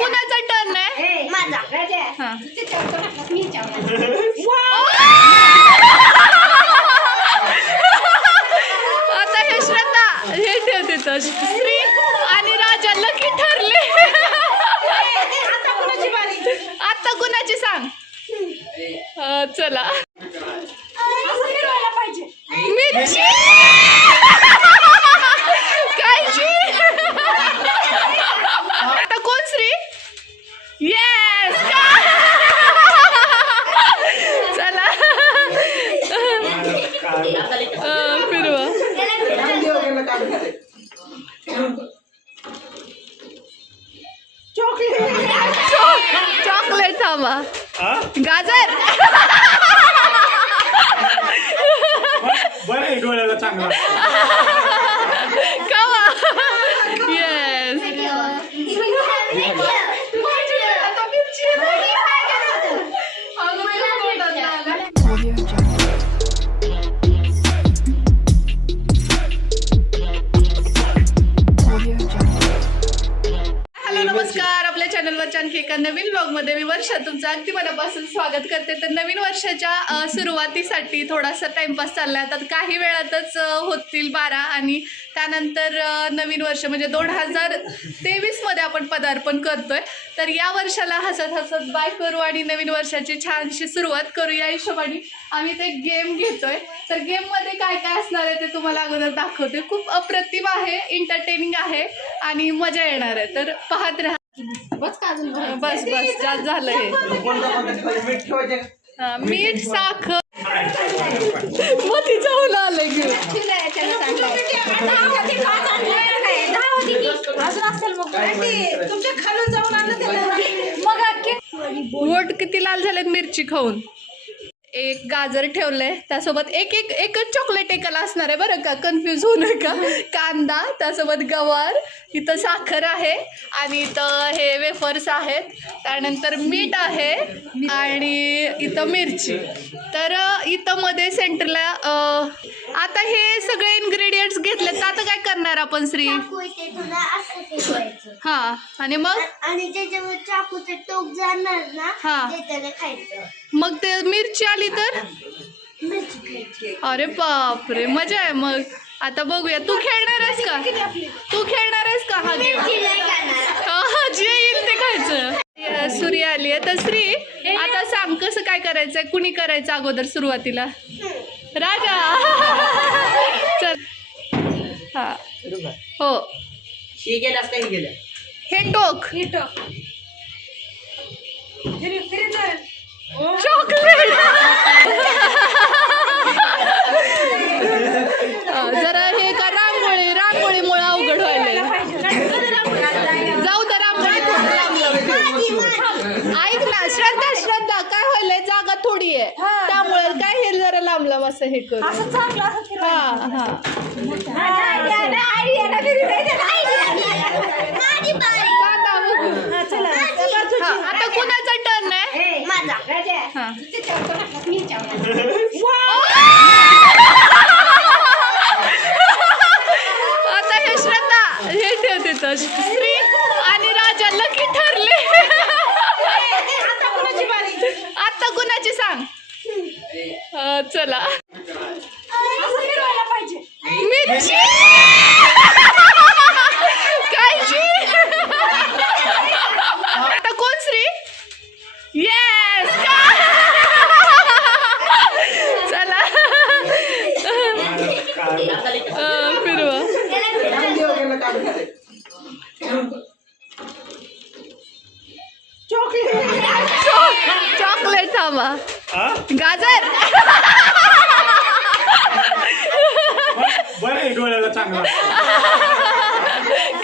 कुणाचा टर्न आहे? माझा. हा. आता हे श्रद्धा हे ठेवते तर श्री आणि राजा लकी ठरले. आता कुणाची सांग? चला मिरची कायची. आता कोण श्री? येस चला फिरवा. चॉकलेट थांबा. गाजर बरं डोळ्याला चांगला. कवा. येस नमस्कार. आपल्या चॅनलवरच्या आणखी एका नवीन ब्लॉगमध्ये मी वर्षा तुमचं अगदी मनापासून स्वागत करते. तर नवीन वर्षाच्या सुरुवातीसाठी थोडासा टाइमपास चाललाय. आता काही वेळातच होतील 12 आणि त्यानंतर नवीन वर्ष म्हणजे 2023 मध्ये आपण पदार्पण करतोय. तर या वर्षाला हसत हसत बाय करू आणि नवीन वर्षाची छानशी सुरुवात करू या हिशोबाने आम्ही ते गेम घेतोय. तर गेममध्ये काय काय असणार आहे ते तुम्हाला अगोदर दाखवते. खूप अप्रतिम आहे, एंटरटेनिंग आहे आणि मजा येणार आहे. तर पाहत राहा. बस बस जास्त झालं हे. मीठ साखर मोती चावलं आलं घेऊन. वोट किती लाल झालेत मिरची खाऊन. एक गाजर ठेवलंय, त्यासोबत एकच चॉकलेट एकाला असणार आहे बरं का, कन्फ्यूज होऊ नका. कांदा, त्यासोबत गवार, इथं साखर आहे आणि इथं हे वेफर्स आहेत, त्यानंतर मीठ आहे आणि इथं मिरची. तर इथं मध्ये सेंटरला आता हे सगळे इन्ग्रेडियंट्स घेतले. तर आता काय करणार आपण श्री? हा आणि मग आणि त्याच्यावर चाकूचे टोक जाणार ना, त्याला खायचं. मग ते मिरची आली तर अरे बापरे मजा आहे. मग आता बघूया. तू खेळणार आहेस का? हा गेम? हा जे येईल ते खायचं. सूर्य आली आहे. तर श्री आता सांग कसं काय करायचंय, कुणी करायचं अगोदर सुरुवातीला? राजा. चल. हा हो हे टोक चॉकलेट. जरा हे का रांगोळीमुळे अवघड व्हायला. जाऊ तर रांगोळी ऐक ना श्रद्धा काय व्हायलंय, जागा थोडी आहे त्यामुळे काय हे जरा लांब असं हे कर. आता कुणाचा टर्न आहे? माझा. आता हे श्रद्धा हे ठेवते तर श्री आणि राजा लकी ठरले. आता कुणाची सांग? चला मिरची कायची. आता कोण श्री? येस चला फिरवा. चॉकलेट थांबा. गाजर बरं डोळ्याला चांगला.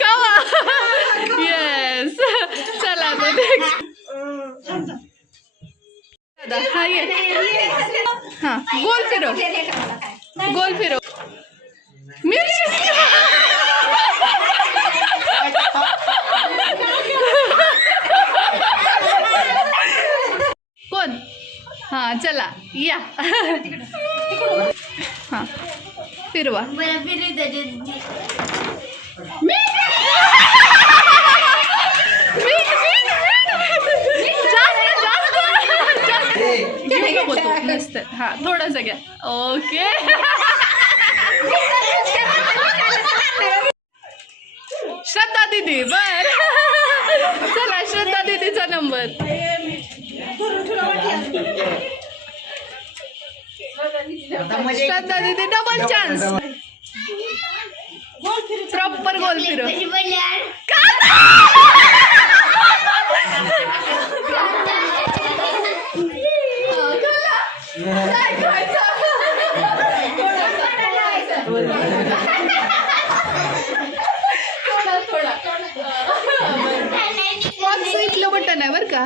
कवा. येस चला हा गोल फिरव मिरची. कोण? हा चला या. हा फिरवा. मीठ हा थोडंसं घ्या. ओके. श्रद्धा दीदी बर. चला श्रद्धा दीदीचा नंबर. श्रद्धा दीदी डबल चान्स. प्रॉपर गोल फिरव. इथलं बटन आहे बरं का.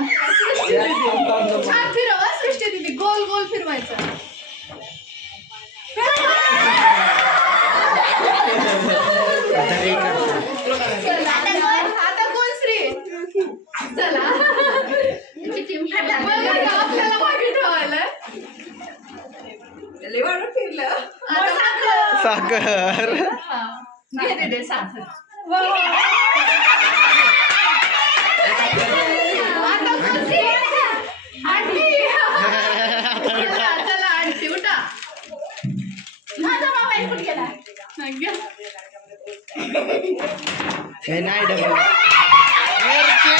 छान फिरवा सृष्टी दीदी. गोल गोल फिरवायचं. आता कोण श्री. चला आपल्याला मागे ठेवायला. साखर घे दे साखर. आता कोण श्री. आंटी. चला आंटी उठा. माझा मोबाईल कुठे गेला. हे नाही डबल आंटी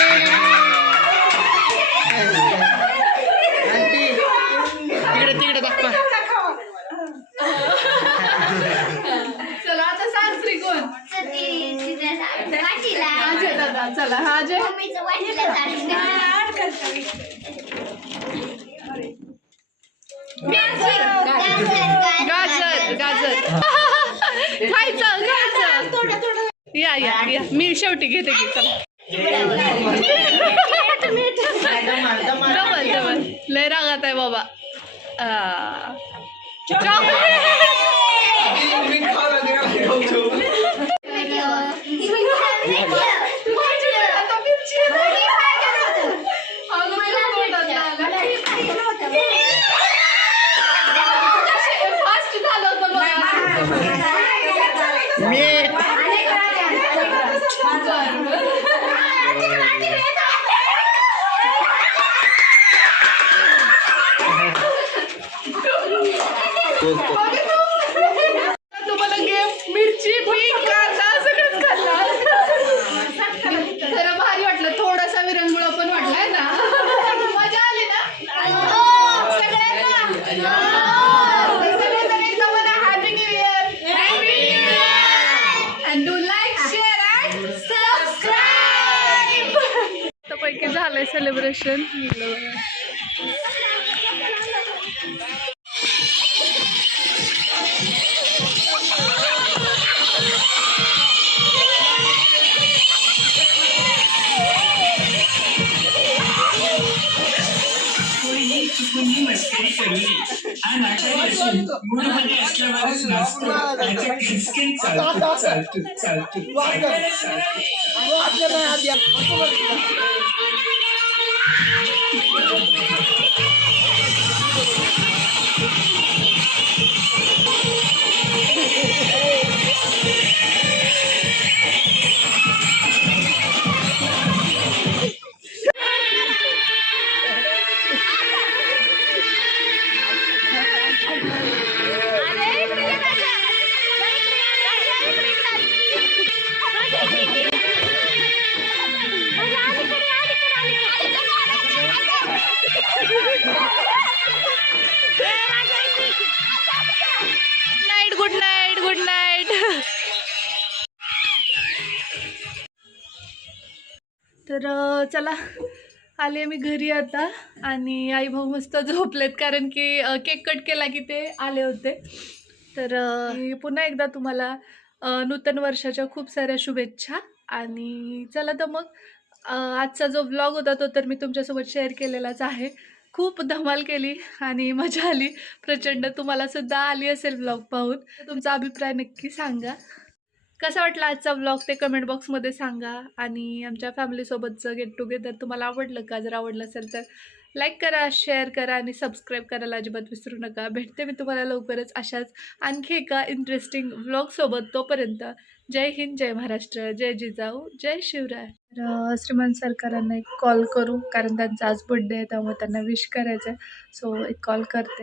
तिकडे तिकडे दाखवा. चला आता सांग श्री कोण. अजय दादा. चला हा अजय. गाजर गाजर. खायचं खायचं. या या या मी शेवटी घेते की. चला डबल डबल. लय रागात आहे बाबा. फास्ट झालं होतं तुम्हाला गेम मिरची पीक कांदा सगळंच खाल्लं. जरा भारी वाटलं. थोडासा विरंगुळा पण वाटलाय ना. मजा आली ना सगळ्यांना. सगळेजण एकदम happy new year. And do like share and subscribe. पैकी झालंय सेलिब्रेशन. मस्करी केली हा नाटक असून मूळमध्ये असल्यावरच नाचतो. त्याच्या खिसकेन चालतो चालतो चालतो night. Good night. Good night. तर चला आले मी घरी आता. आणि आई भाऊ मस्त झोपलेत कारण की केक कट केला की ते आले होते. तर पुन्हा एकदा तुम्हाला नूतन वर्षाच्या खूप साऱ्या शुभेच्छा. आणि चला तर मग आजचा जो व्लॉग होता तो तर मी तुमच्यासोबत शेअर केलेलाच आहे. खूप धमाल केली आणि मजा आली प्रचंड. तुम्हाला सुद्धा आली असेल व्लॉग पाहून. तुमचा अभिप्राय नक्की सांगा. कसा वाटला आजचा व्लॉग ते कमेंट बॉक्समध्ये सांगा. आणि आमच्या फॅमिलीसोबतचं गेट टुगेदर तुम्हाला आवडलं का. जर आवडलं असेल तर लाईक करा, शेअर करा आणि सबस्क्राईब करायला अजिबात विसरू नका. भेटते मी तुम्हाला लवकरच अशाच आणखी एका इंटरेस्टिंग व्लॉगसोबत. तोपर्यंत जय हिंद, जय महाराष्ट्र, जय जिजाऊ, जय शिवराय. तर श्रीमान सरकारांना एक कॉल करू कारण त्यांचा आज बर्थडे आहे त्यामुळे त्यांना विश करायचं आहे. सो एक कॉल करते.